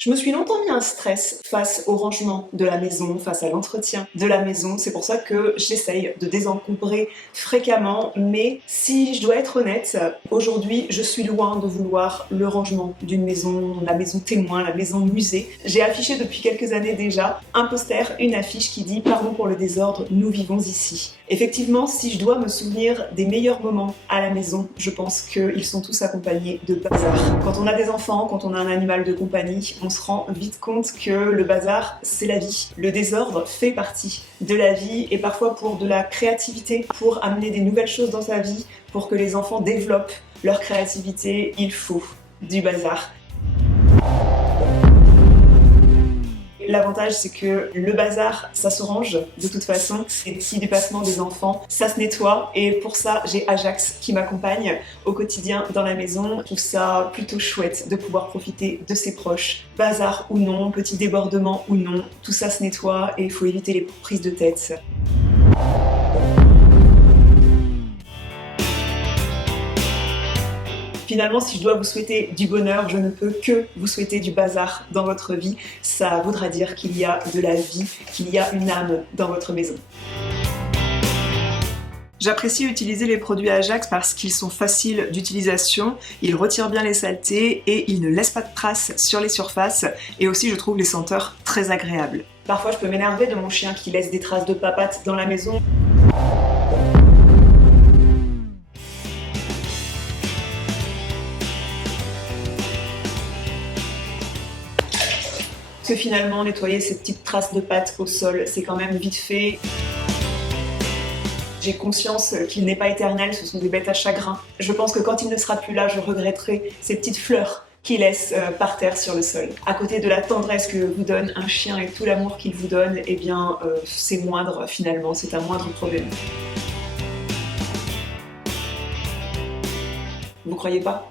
Je me suis longtemps mis un stress face au rangement de la maison, face à l'entretien de la maison. C'est pour ça que j'essaye de désencombrer fréquemment. Mais si je dois être honnête, aujourd'hui, je suis loin de vouloir le rangement d'une maison, la maison témoin, la maison musée. J'ai affiché depuis quelques années déjà un poster, une affiche qui dit « Pardon pour le désordre, nous vivons ici ». Effectivement, si je dois me souvenir des meilleurs moments à la maison, je pense qu'ils sont tous accompagnés de bazar. Quand on a des enfants, quand on a un animal de compagnie, on se rend vite compte que le bazar, c'est la vie. Le désordre fait partie de la vie et parfois pour de la créativité, pour amener des nouvelles choses dans sa vie, pour que les enfants développent leur créativité, il faut du bazar. L'avantage, c'est que le bazar, ça se range de toute façon. C'est petit déplacement des enfants, ça se nettoie. Et pour ça, j'ai Ajax qui m'accompagne au quotidien dans la maison. Je trouve ça plutôt chouette de pouvoir profiter de ses proches. Bazar ou non, petit débordement ou non, tout ça se nettoie et il faut éviter les prises de tête. Finalement, si je dois vous souhaiter du bonheur, je ne peux que vous souhaiter du bazar dans votre vie. Ça voudra dire qu'il y a de la vie, qu'il y a une âme dans votre maison. J'apprécie utiliser les produits Ajax parce qu'ils sont faciles d'utilisation, ils retirent bien les saletés et ils ne laissent pas de traces sur les surfaces et aussi je trouve les senteurs très agréables. Parfois je peux m'énerver de mon chien qui laisse des traces de papates dans la maison. Parce que finalement, nettoyer ces petites traces de pâte au sol, c'est quand même vite fait. J'ai conscience qu'il n'est pas éternel, ce sont des bêtes à chagrin. Je pense que quand il ne sera plus là, je regretterai ces petites fleurs qu'il laisse par terre sur le sol. À côté de la tendresse que vous donne un chien et tout l'amour qu'il vous donne, eh bien, c'est moindre finalement, c'est un moindre problème. Vous croyez pas ?